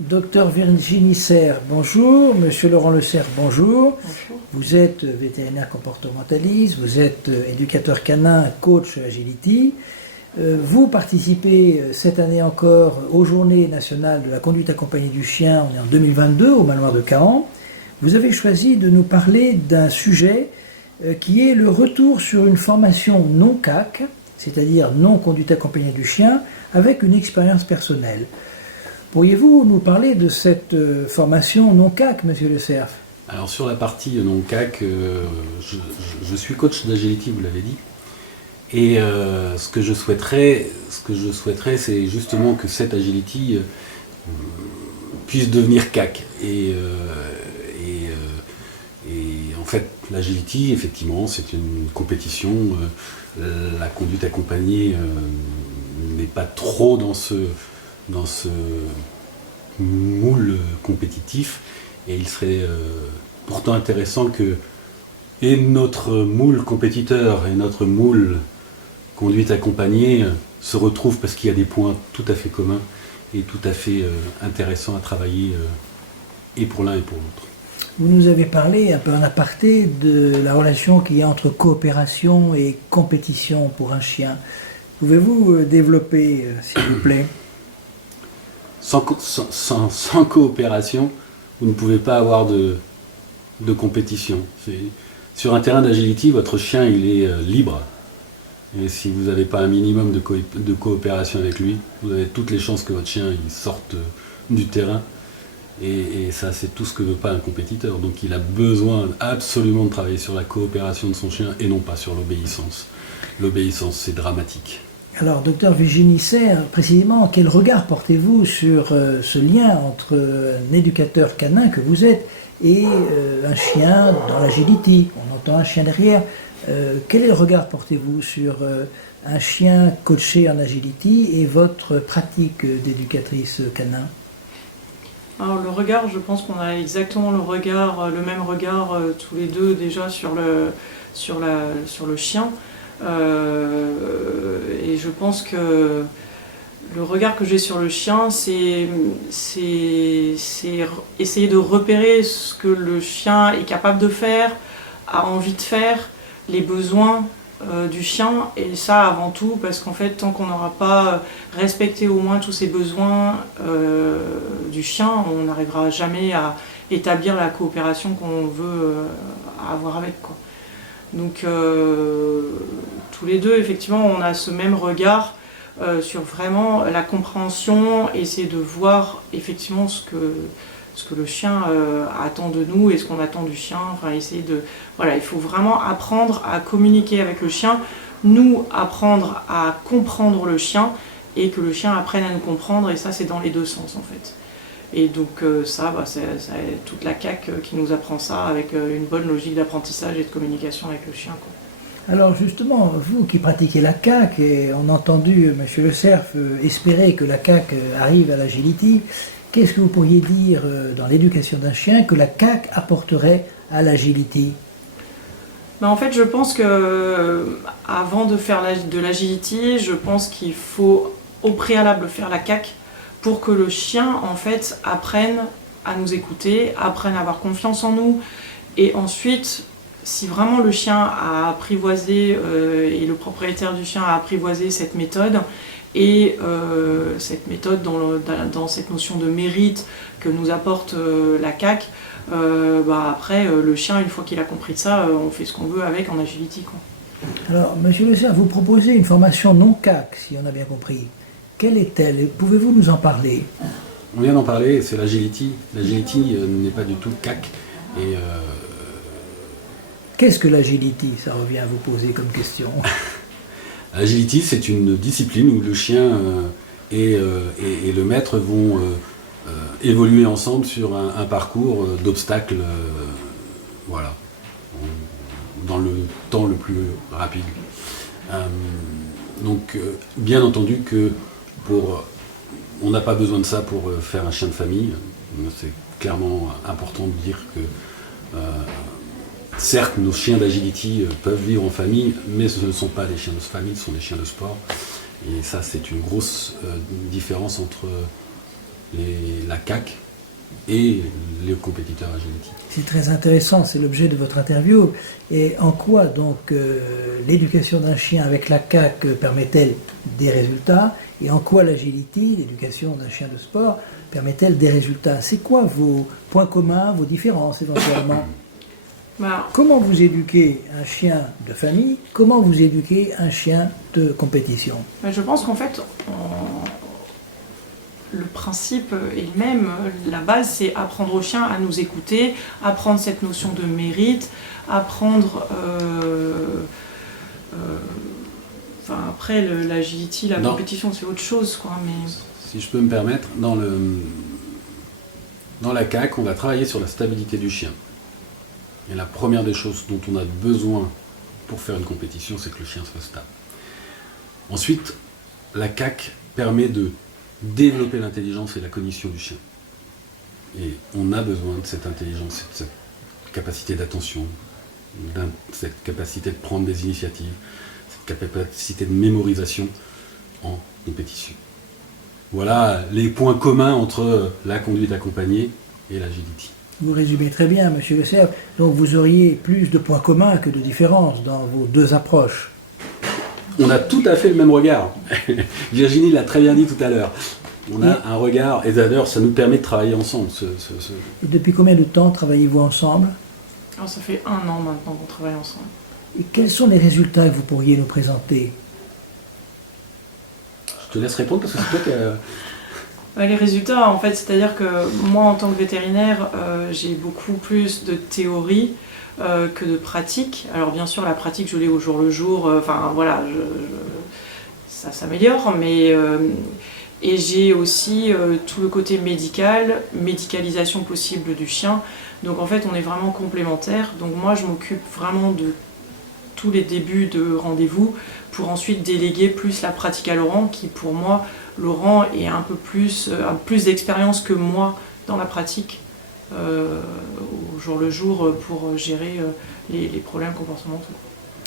Docteur Virginie Serre, bonjour. Monsieur Laurent Le Cerf, bonjour. Bonjour. Vous êtes vétérinaire comportementaliste, vous êtes éducateur canin, coach agility. Vous participez cette année encore aux Journées nationales de la conduite accompagnée du chien. On est en 2022 au manoir de Caen. Vous avez choisi de nous parler d'un sujet qui est le retour sur une formation non CAC, c'est-à-dire non conduite accompagnée du chien, avec une expérience personnelle. Pourriez-vous nous parler de cette formation non CAC, monsieur Le Cerf? Alors sur la partie non CAC, je suis coach d'agility, vous l'avez dit. Et ce que je souhaiterais, c'est justement que cette agility puisse devenir CAC. Et en fait, l'agility, effectivement, c'est une compétition. La conduite accompagnée n'est pas trop dans ce moule compétitif, et il serait pourtant intéressant que et notre moule compétiteur et notre moule conduite accompagnée se retrouvent, parce qu'il y a des points tout à fait communs et tout à fait intéressants à travailler et pour l'un et pour l'autre. Vous nous avez parlé un peu en aparté de la relation qu'il y a entre coopération et compétition pour un chien. Pouvez-vous développer, s'il vous plaît? Sans coopération, vous ne pouvez pas avoir de compétition. Sur un terrain d'agility, votre chien il est libre. Et si vous n'avez pas un minimum de coopération avec lui, vous avez toutes les chances que votre chien il sorte du terrain. Et ça, c'est tout ce que veut pas un compétiteur. Donc il a besoin absolument de travailler sur la coopération de son chien et non pas sur l'obéissance. L'obéissance, c'est dramatique. Alors, docteur Virginie Serre, précisément, quel regard portez-vous sur ce lien entre un éducateur canin que vous êtes et un chien dans l'agility? On entend un chien derrière. Quel est le regard portez-vous sur un chien coaché en agility et votre pratique d'éducatrice canin? Alors le regard, je pense qu'on a exactement le même regard tous les deux déjà sur le chien. Et je pense que le regard que j'ai sur le chien, c'est essayer de repérer ce que le chien est capable de faire, a envie de faire, les besoins du chien, et ça avant tout, parce qu'en fait tant qu'on n'aura pas respecté au moins tous ces besoins du chien, on n'arrivera jamais à établir la coopération qu'on veut avoir avec, quoi. Donc tous les deux, effectivement, on a ce même regard sur vraiment la compréhension, essayer de voir effectivement ce que le chien attend de nous et ce qu'on attend du chien. Enfin, essayer de... Voilà, il faut vraiment apprendre à communiquer avec le chien, nous apprendre à comprendre le chien et que le chien apprenne à nous comprendre, et ça c'est dans les deux sens en fait. Et donc ça, c'est toute la CAC qui nous apprend ça, avec une bonne logique d'apprentissage et de communication avec le chien, quoi. Alors justement, vous qui pratiquez la CAC, et on a entendu M. Le Cerf espérer que la CAC arrive à l'agility, qu'est-ce que vous pourriez dire dans l'éducation d'un chien que la CAC apporterait à l'agility? En fait, je pense que avant de faire de l'agility, je pense qu'il faut au préalable faire la CAC pour que le chien en fait apprenne à nous écouter, apprenne à avoir confiance en nous, et ensuite, si vraiment le chien a apprivoisé et le propriétaire du chien a apprivoisé cette méthode, et cette méthode dans cette notion de mérite que nous apporte la CAC, après le chien, une fois qu'il a compris de ça, on fait ce qu'on veut avec en agility, quoi. Alors, monsieur Le Cerf, vous proposez une formation non CAC, si on a bien compris. Quelle est-elle? Pouvez-vous nous en parler? On vient d'en parler, c'est l'agility. L'agility n'est pas du tout CAC. Et qu'est-ce que l'agility? Ça revient à vous poser comme question. L'agility, c'est une discipline où le chien et le maître vont évoluer ensemble sur un parcours d'obstacles, voilà, dans le temps le plus rapide. Donc, bien entendu que on n'a pas besoin de ça pour faire un chien de famille. C'est clairement important de dire que certes, nos chiens d'agility peuvent vivre en famille, mais ce ne sont pas des chiens de famille, ce sont des chiens de sport. Et ça, c'est une grosse différence entre la CAC et les compétiteurs Agility. C'est très intéressant, c'est l'objet de votre interview. Et en quoi donc l'éducation d'un chien avec la CAC permet-elle des résultats et en quoi l'agility, l'éducation d'un chien de sport, permet-elle des résultats? C'est quoi vos points communs, vos différences éventuellement? Comment vous éduquez un chien de famille? Comment vous éduquez un chien de compétition? Je pense qu'en fait, le principe est le même. La base, c'est apprendre au chien à nous écouter, apprendre cette notion de mérite, apprendre... après, l'agility, la compétition, c'est autre chose, quoi. Mais... Si je peux me permettre, dans la CAC, on va travailler sur la stabilité du chien. Et la première des choses dont on a besoin pour faire une compétition, c'est que le chien soit stable. Ensuite, la CAC permet de développer l'intelligence et la cognition du chien. Et on a besoin de cette intelligence, de cette capacité d'attention, cette capacité de prendre des initiatives, cette capacité de mémorisation en compétition. Voilà les points communs entre la conduite accompagnée et l'agility. Vous résumez très bien, Monsieur Le Cerf. Donc vous auriez plus de points communs que de différences dans vos deux approches. On a tout à fait le même regard. Virginie l'a très bien dit tout à l'heure. On a un regard, et d'ailleurs ça nous permet de travailler ensemble. Et depuis combien de temps travaillez-vous ensemble? Alors, ça fait 1 an maintenant qu'on travaille ensemble. Et quels sont les résultats que vous pourriez nous présenter? Je te laisse répondre parce que c'est toi qui as... Les résultats, en fait, c'est-à-dire que moi, en tant que vétérinaire, j'ai beaucoup plus de théorie que de pratique. Alors, bien sûr, la pratique, je l'ai au jour le jour. Voilà, ça s'améliore, mais... et j'ai aussi tout le côté médical, médicalisation possible du chien. Donc, en fait, on est vraiment complémentaires. Donc, moi, je m'occupe vraiment de tous les débuts de rendez-vous pour ensuite déléguer plus la pratique à Laurent, qui, pour moi... Laurent est a plus d'expérience que moi dans la pratique au jour le jour pour gérer les problèmes comportementaux.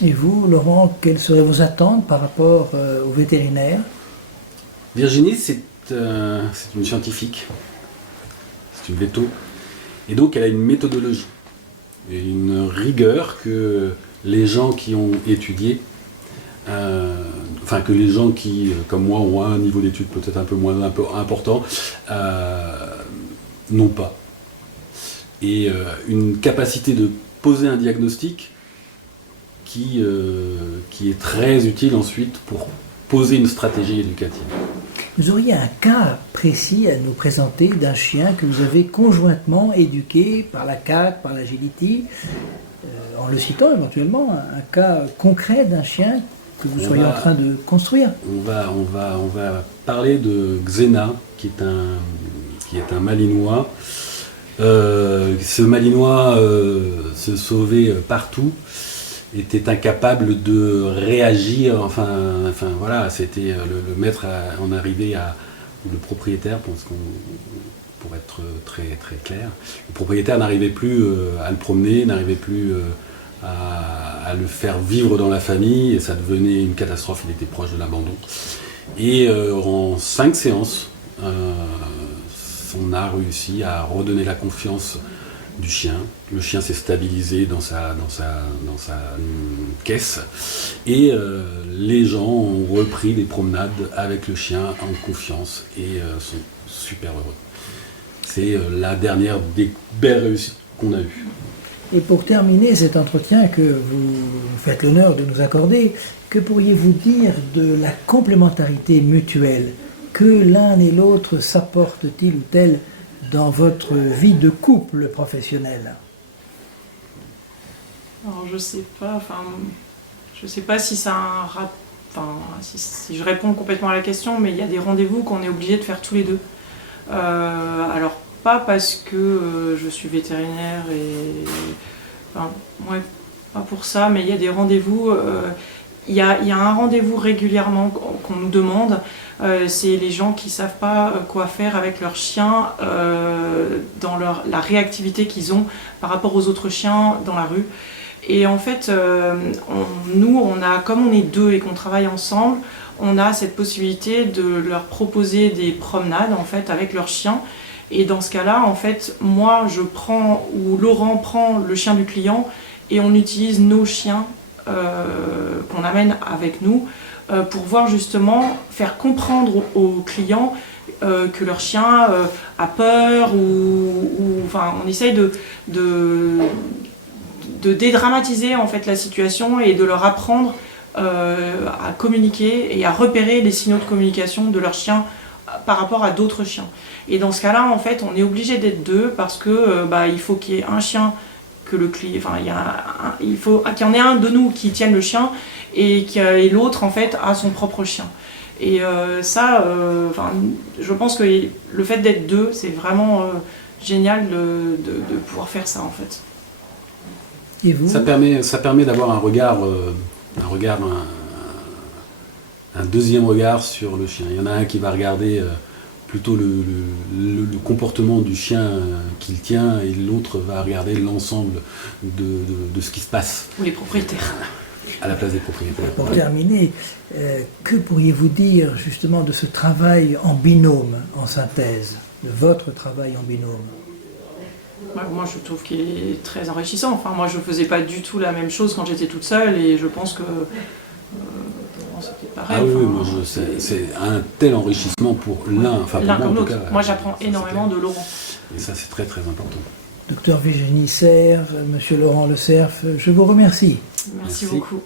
Et vous, Laurent, quelles seraient vos attentes par rapport aux vétérinaires? Virginie, c'est une scientifique, c'est une véto, et donc elle a une méthodologie et une rigueur que les gens qui ont étudié que les gens qui, comme moi, ont un niveau d'études peut-être un peu important, n'ont pas. Et une capacité de poser un diagnostic qui est très utile ensuite pour poser une stratégie éducative. Vous auriez un cas précis à nous présenter d'un chien que vous avez conjointement éduqué par la CAC, par l'agility, en le citant éventuellement, un cas concret d'un chien que vous soyez en train de construire. On va parler de Xena, qui est un malinois. Ce malinois se sauvait partout, était incapable de réagir. Voilà, c'était le maître en arrivait à, ou le propriétaire, pour être très très clair, le propriétaire n'arrivait plus à le promener, n'arrivait plus à le faire vivre dans la famille, et ça devenait une catastrophe, il était proche de l'abandon. Et en 5 séances, on a réussi à redonner la confiance du chien. Le chien s'est stabilisé dans sa caisse, et les gens ont repris des promenades avec le chien en confiance et sont super heureux. C'est la dernière des belles réussites qu'on a eues. Et pour terminer cet entretien que vous faites l'honneur de nous accorder, que pourriez-vous dire de la complémentarité mutuelle que l'un et l'autre s'apportent-ils ou tel dans votre vie de couple professionnel? Alors je sais pas si ça a si je réponds complètement à la question, mais il y a des rendez-vous qu'on est obligé de faire tous les deux. Alors pas parce que je suis vétérinaire pas pour ça, mais il y a des rendez-vous. Il y a un rendez-vous régulièrement qu'on nous demande. C'est les gens qui ne savent pas quoi faire avec leur chien dans la réactivité qu'ils ont par rapport aux autres chiens dans la rue. Et en fait, comme on est deux et qu'on travaille ensemble, on a cette possibilité de leur proposer des promenades en fait avec leur chien. Et dans ce cas-là, en fait, moi je prends ou Laurent prend le chien du client et on utilise nos chiens qu'on amène avec nous pour voir justement faire comprendre aux clients que leur chien a peur enfin on essaye de dédramatiser en fait la situation et de leur apprendre à communiquer et à repérer les signaux de communication de leur chien par rapport à d'autres chiens. Et dans ce cas-là, en fait, on est obligé d'être deux parce que il faut qu'il y ait un chien que le client, enfin il faut qu'il y en ait un de nous qui tienne le chien et l'autre en fait a son propre chien. Et je pense que le fait d'être deux, c'est vraiment génial de pouvoir faire ça en fait. Et vous ? Ça permet d'avoir un regard, un deuxième regard sur le chien. Il y en a un qui va regarder plutôt le comportement du chien qu'il tient et l'autre va regarder l'ensemble de ce qui se passe. Ou les propriétaires. À la place des propriétaires. Pour terminer, que pourriez-vous dire justement de ce travail en binôme, en synthèse, de votre travail en binôme ? Moi, je trouve qu'il est très enrichissant. Enfin, moi, je ne faisais pas du tout la même chose quand j'étais toute seule et je pense que c'était pareil. Ah oui, c'est un tel enrichissement pour l'un, enfin pour l'un moi en comme tout l'autre. cas. Moi, j'apprends énormément de Laurent. Et ça, c'est très très important. Docteur Virginie Cerf, Monsieur Laurent Le Cerf, je vous remercie. Merci Merci. beaucoup.